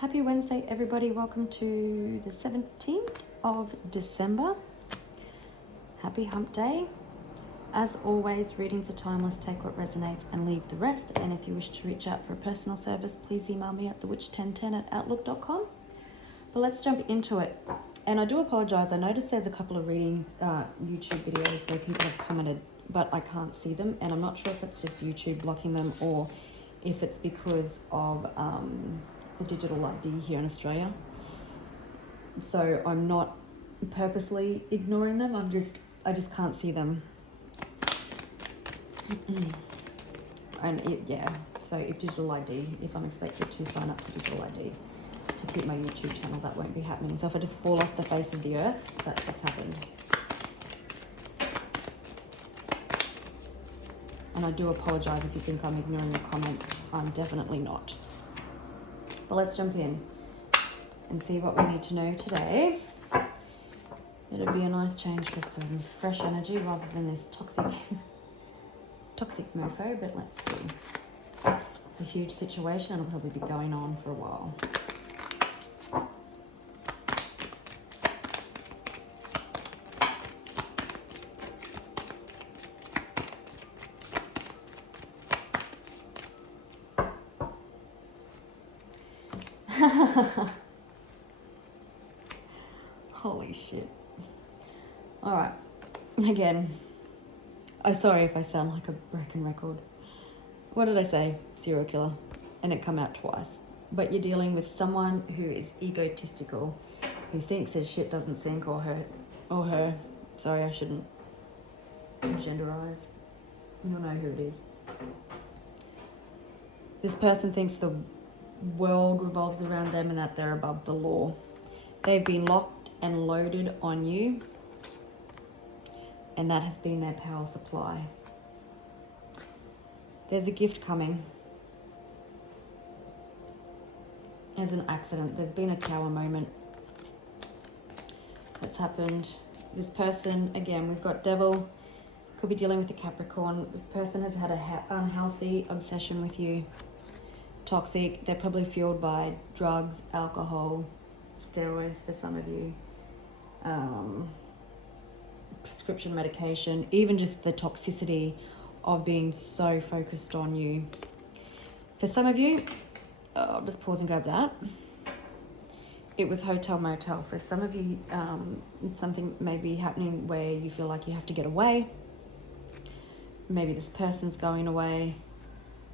Happy Wednesday, everybody. Welcome to the 17th of December. Happy hump day. As always, readings are timeless. Take what resonates and leave the rest. And if you wish to reach out for a personal service, please email me at thewitch1010@outlook.com. But let's jump into it. And I do apologize. I noticed there's a couple of readings, YouTube videos where people have commented, but I can't see them. And I'm not sure if it's just YouTube blocking them or if it's because of the digital ID here in Australia. So I'm not purposely ignoring them. I just can't see them. And so if digital ID, if I'm expected to sign up for digital ID to keep my YouTube channel, that won't be happening. So if I just fall off the face of the earth, that's what's happened. And I do apologize if you think I'm ignoring your comments. I'm definitely not. But let's jump in and see what we need to know today. It'll be a nice change for some fresh energy rather than this toxic mofo, but let's see. It's a huge situation and it'll probably be going on for a while. Holy shit. All right. Again, I'm sorry if I sound like a broken record. What did I say? Serial killer. And it come out twice. But you're dealing with someone who is egotistical, who thinks his shit doesn't sink or her. Sorry, I shouldn't genderize. You'll know who it is. This person thinks the world revolves around them and that they're above the law. They've been locked and loaded on you, and that has been their power supply. There's a gift coming. There's an accident. There's been a tower moment that's happened. This person, again, we've got devil, could be dealing with a Capricorn. This person has had an unhealthy obsession with you. Toxic. They're probably fueled by drugs, alcohol, steroids for some of you, prescription medication, even just the toxicity of being so focused on you. For some of you, I'll just pause and grab that. It was hotel motel. For some of you, something may be happening where you feel like you have to get away. Maybe this person's going away,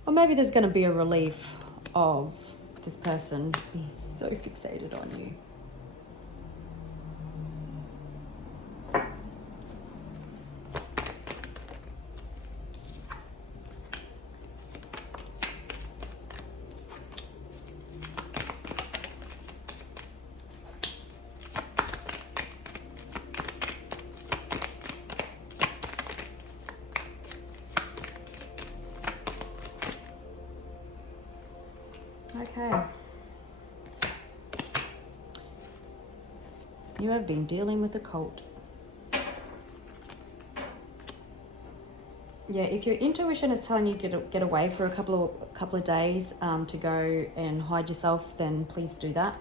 or maybe there's going to be a relief of this person being so fixated on you. Okay. You have been dealing with a cult. Yeah, if your intuition is telling you to get away for a couple of days to go and hide yourself, then please do that.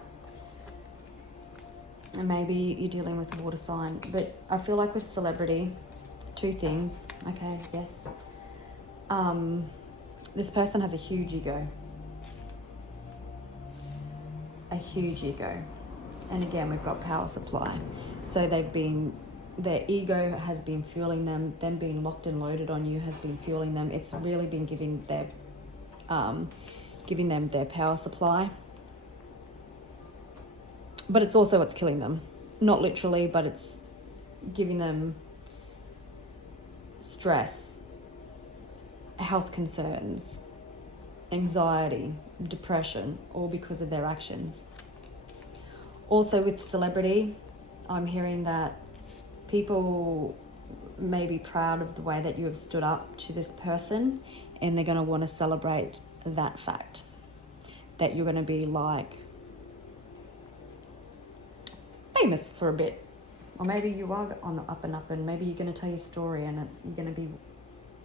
And maybe you're dealing with a water sign. But I feel like with celebrity, two things. Okay, yes. This person has a huge ego. A huge ego. And again, we've got power supply. So their ego has been fueling them. Them being locked and loaded on you has been fueling them. It's really been giving them their power supply. But it's killing them. Not literally, but it's giving them stress, health concerns, anxiety, depression, all because of their actions. Also with celebrity, I'm hearing that people may be proud of the way that you have stood up to this person, and they're going to want to celebrate that fact, that you're going to be like famous for a bit, or maybe you are on the up and up, and maybe you're going to tell your story and you're going to be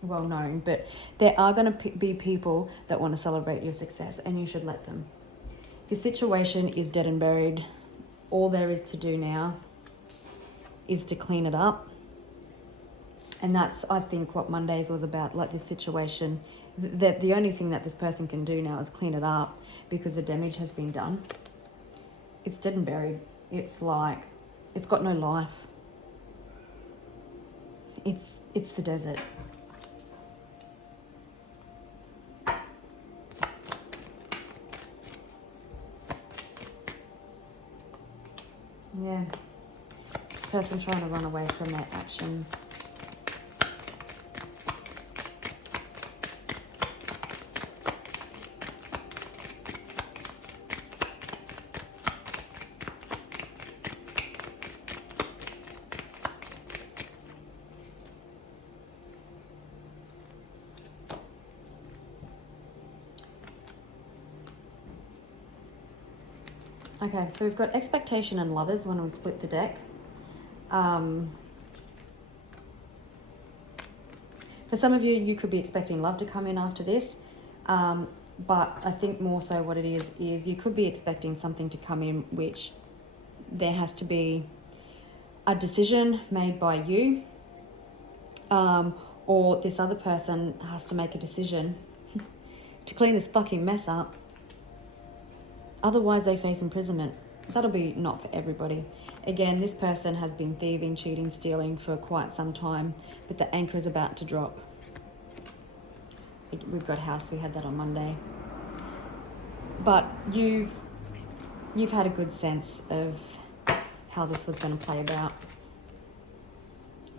well known. But there are going to be people that want to celebrate your success, and you should let them. This situation is dead and buried. All there is to do now is to clean it up. And that's, I think, what Mondays was about, like this situation. The only thing that this person can do now is clean it up because the damage has been done. It's dead and buried. It's like, it's got no life. It's the desert. Yeah. This person trying to run away from their actions. Okay, so we've got expectation and lovers when we split the deck. For some of you, you could be expecting love to come in after this. But I think more so what it is you could be expecting something to come in which there has to be a decision made by you, or this other person has to make a decision to clean this fucking mess up. Otherwise, they face imprisonment. That'll be not for everybody. Again, this person has been thieving, cheating, stealing for quite some time, but the anchor is about to drop. We've got house, we had that on Monday. But you've had a good sense of how this was going to play about.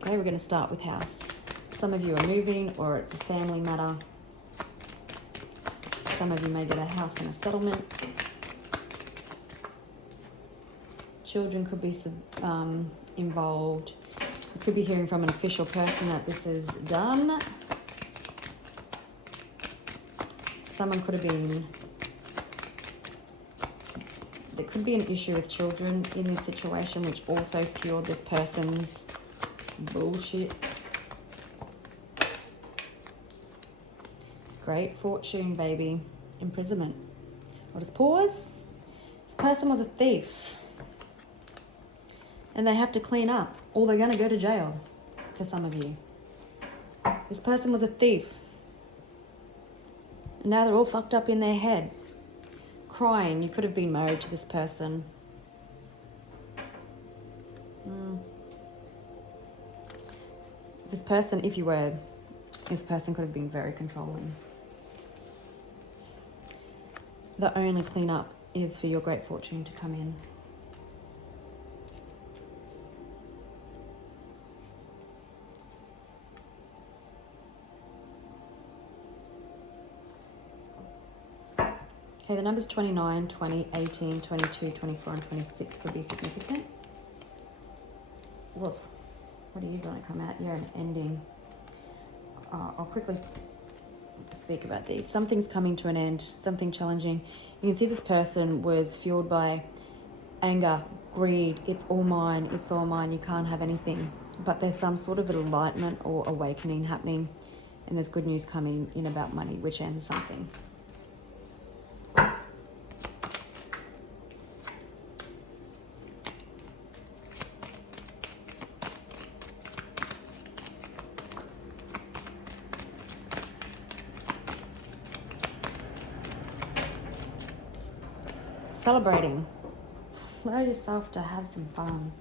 Okay, we're going to start with house. Some of you are moving, or it's a family matter. Some of you may get a house and a settlement. Children could be involved. You could be hearing from an official person that this is done. Someone could have been... There could be an issue with children in this situation, which also fueled this person's bullshit. Great fortune, baby. Imprisonment. I'll just pause. This person was a thief. And they have to clean up, or they're going to go to jail, for some of you. This person was a thief. And now they're all fucked up in their head. Crying. You could have been married to this person. This person, if you were, this person could have been very controlling. The only cleanup is for your great fortune to come in. Okay, the numbers 29, 20, 18, 22, 24, and 26 could be significant. Look, what do you want to come out? You're an ending. I'll quickly speak about these. Something's coming to an end, something challenging. You can see this person was fueled by anger, greed. It's all mine, you can't have anything. But there's some sort of enlightenment or awakening happening, and there's good news coming in about money, which ends something. Celebrating. Allow yourself to have some fun.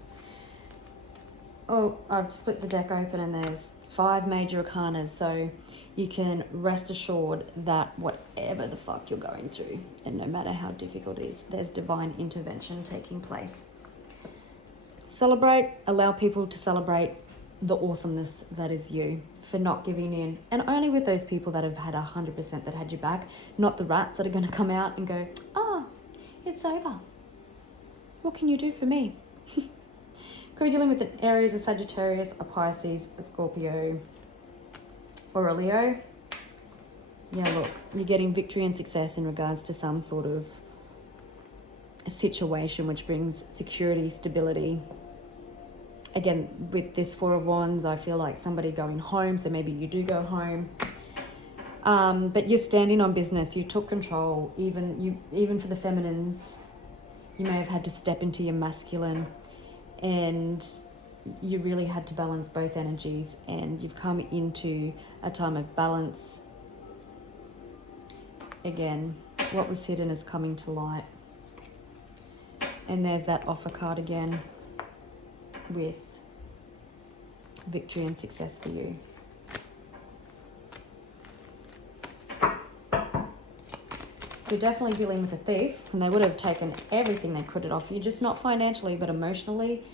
Oh, I've split the deck open and there's 5 major arcanas, so you can rest assured that whatever the fuck you're going through, and no matter how difficult it is, there's divine intervention taking place. Celebrate. Allow people to celebrate the awesomeness that is you, for not giving in, and only with those people that have had 100% that had your back, not the rats that are going to come out and go, it's over. What can you do for me? Could be dealing with an Aries, a Sagittarius, a Pisces, a Scorpio, or a Leo. Yeah, look, you're getting victory and success in regards to some sort of a situation which brings security, stability. Again, with this 4 of Wands, I feel like somebody going home, so maybe you do go home. But you're standing on business. You took control. Even for the feminines, you may have had to step into your masculine, and you really had to balance both energies, and you've come into a time of balance. Again, what was hidden is coming to light. And there's that offer card again with victory and success for you. You're definitely dealing with a thief, and they would have taken everything they could off you, just not financially, but emotionally,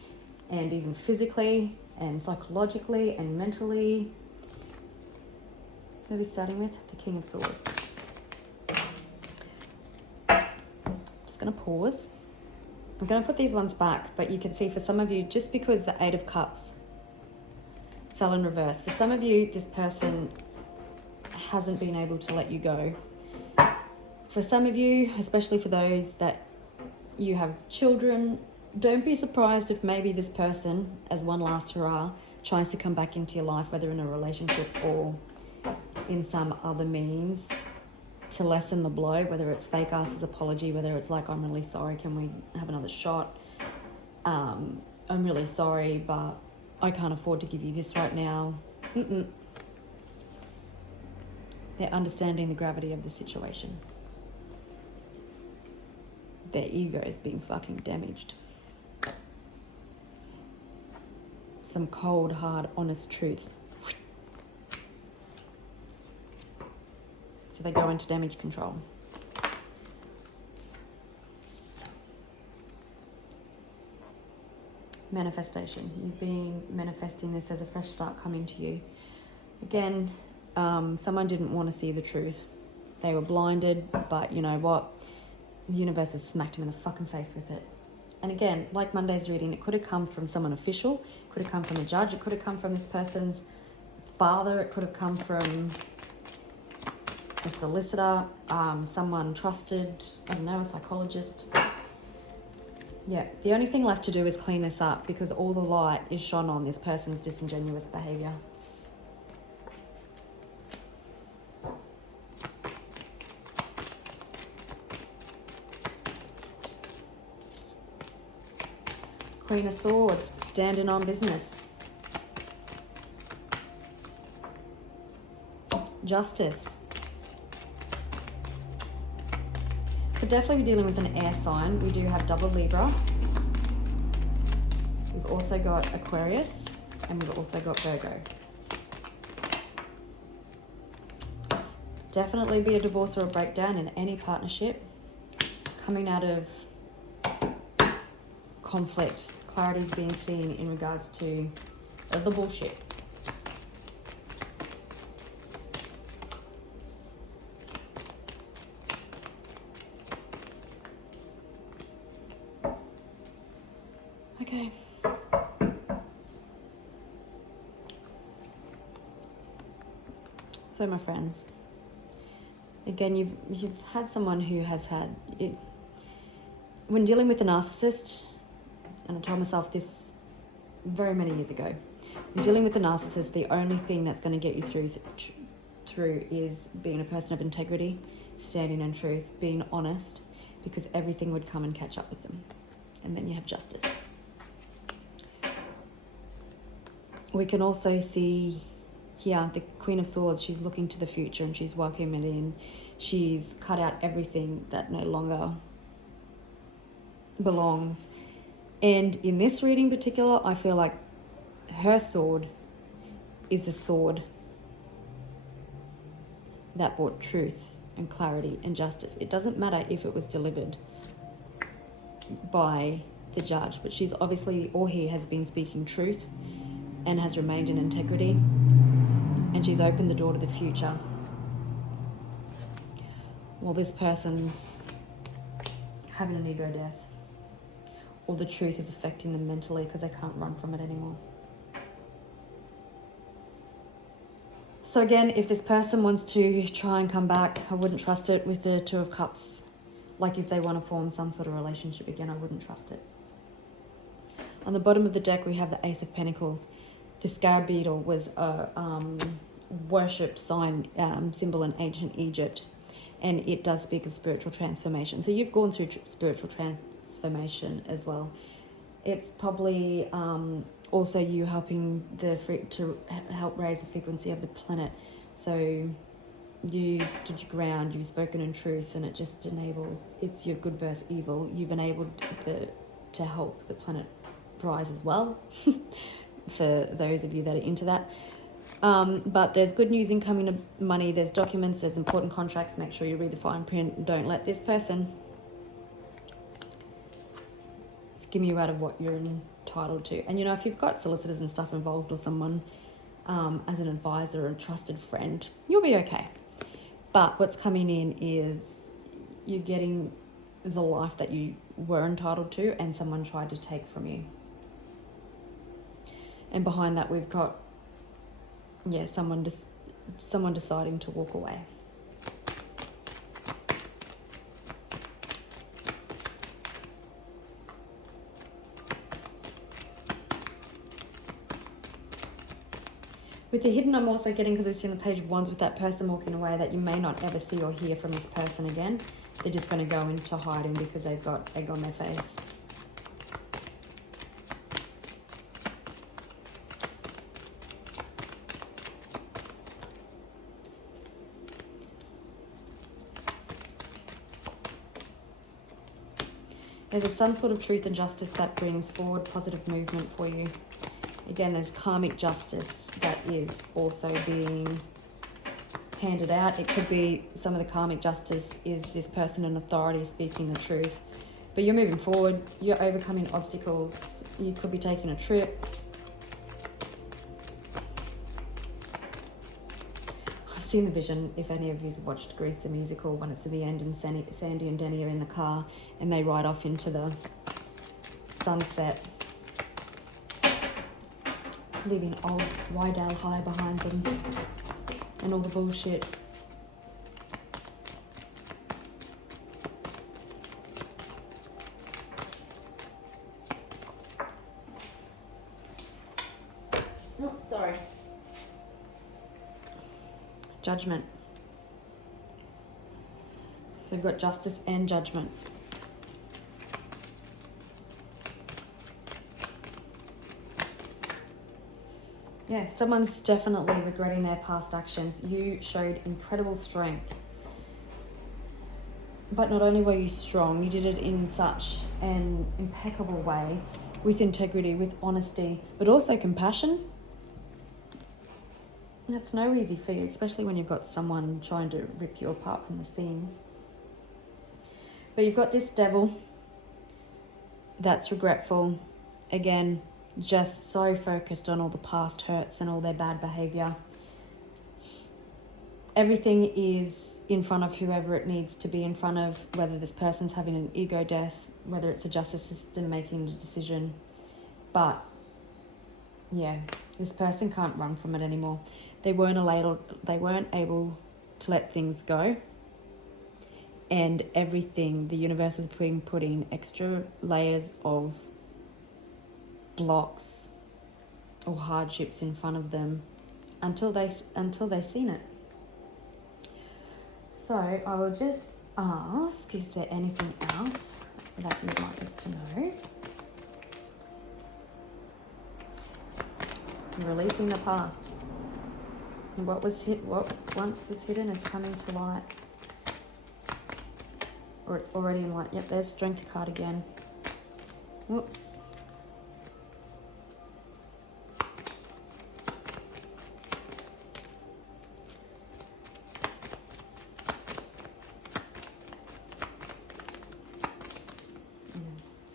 and even physically, and psychologically, and mentally. What are we starting with? The King of Swords. Just going to pause. I'm going to put these ones back, but you can see for some of you, just because the Eight of Cups fell in reverse, for some of you, this person hasn't been able to let you go. For some of you, especially for those that you have children, don't be surprised if maybe this person, as one last hurrah, tries to come back into your life, whether in a relationship or in some other means, to lessen the blow, whether it's fake ass's apology, whether it's like, I'm really sorry, can we have another shot? I'm really sorry, but I can't afford to give you this right now. They're understanding the gravity of the situation. Their ego is being fucking damaged. Some cold, hard, honest truths. So they go into damage control. Manifestation. You've been manifesting this as a fresh start coming to you. Again, someone didn't want to see the truth. They were blinded, but you know what? The universe has smacked them in the fucking face with it. And again, like Monday's reading, it could have come from someone official. It could have come from a judge. It could have come from this person's father. It could have come from a solicitor, someone trusted, I don't know, a psychologist. Yeah, the only thing left to do is clean this up, because all the light is shone on this person's disingenuous behavior. Queen of Swords, standing on business. Justice. Could definitely be dealing with an air sign. We do have double Libra. We've also got Aquarius, and we've also got Virgo. Definitely be a divorce or a breakdown in any partnership. Coming out of conflict. Clarity is being seen in regards to the bullshit. Okay. So my friends, again, you've had someone who has had it. When dealing with a narcissist, and I told myself this very many years ago, when dealing with a narcissist, the only thing that's going to get you through is being a person of integrity, standing in truth, being honest, because everything would come and catch up with them. And then you have justice. We can also see here the Queen of Swords. She's looking to the future and she's welcoming it in. She's cut out everything that no longer belongs. And in this reading in particular, I feel like her sword is a sword that brought truth and clarity and justice. It doesn't matter if it was delivered by the judge, but she's obviously, or he has been speaking truth and has remained in integrity, and she's opened the door to the future. Well, this person's having an ego death, or the truth is affecting them mentally because they can't run from it anymore. So again, if this person wants to try and come back, I wouldn't trust it with the Two of Cups. Like if they want to form some sort of relationship again, I wouldn't trust it. On the bottom of the deck, we have the Ace of Pentacles. The scarab beetle was a worship sign symbol in ancient Egypt, and it does speak of spiritual transformation. So you've gone through spiritual transformation as well. It's probably also you helping to help raise the frequency of the planet. So you've stood your ground, you've spoken in truth, and it just enables, it's your good versus evil. You've enabled to help the planet rise as well, for those of you that are into that. But there's good news, incoming money, there's documents, there's important contracts. Make sure you read the fine print. Don't let this person skim you out of what you're entitled to. And if you've got solicitors and stuff involved, or someone as an advisor or a trusted friend, you'll be okay. But what's coming in is you're getting the life that you were entitled to and someone tried to take from you. And behind that we've got, someone deciding to walk away. With the hidden, I'm also getting, because I've seen the Page of Wands with that person walking away, that you may not ever see or hear from this person again. They're just going to go into hiding because they've got egg on their face. There's some sort of truth and justice that brings forward positive movement for you. Again, there's karmic justice that is also being handed out. It could be some of the karmic justice is this person in authority speaking the truth. But you're moving forward. You're overcoming obstacles. You could be taking a trip. I've seen the vision, if any of you have watched Grease the musical, when it's at the end and Sandy and Denny are in the car and they ride off into the sunset, leaving old Rydell High behind them and all the bullshit. Oh, sorry. Judgment. So we've got justice and judgment. Yeah, someone's definitely regretting their past actions. You showed incredible strength. But not only were you strong, you did it in such an impeccable way, with integrity, with honesty, but also compassion. That's no easy feat, especially when you've got someone trying to rip you apart from the seams. But you've got this devil that's regretful. Again, just so focused on all the past hurts and all their bad behavior. Everything is in front of whoever it needs to be in front of, whether this person's having an ego death, whether it's a justice system making a decision. But yeah, this person can't run from it anymore. They weren't able to let things go. And everything, the universe is putting extra layers of blocks or hardships in front of them until they've seen it. So I will just ask, is there anything else that you'd like us to know? Releasing the past. And what once was hidden is coming to light. Or it's already in light. Yep, there's Strength card again. Whoops.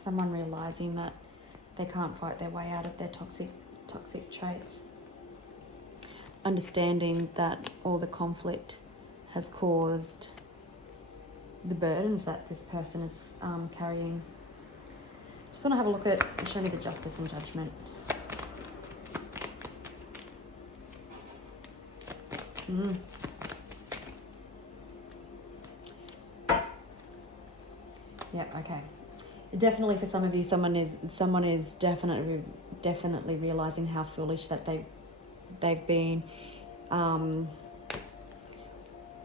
Someone realizing that they can't fight their way out of their toxic traits. Understanding that all the conflict has caused the burdens that this person is carrying. Just want to have a look at, show me the justice and judgment. Yeah, okay. Definitely for some of you, someone is definitely realizing how foolish that they've been.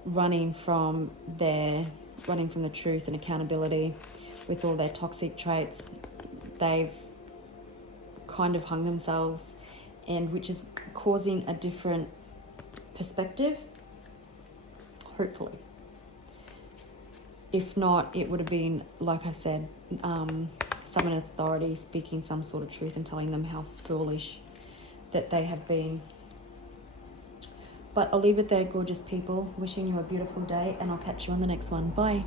running from the truth and accountability with all their toxic traits. They've kind of hung themselves, and which is causing a different perspective, hopefully. If not, it would have been, like I said, some authority speaking some sort of truth and telling them how foolish that they have been. But I'll leave it there, gorgeous people. Wishing you a beautiful day, and I'll catch you on the next one. Bye.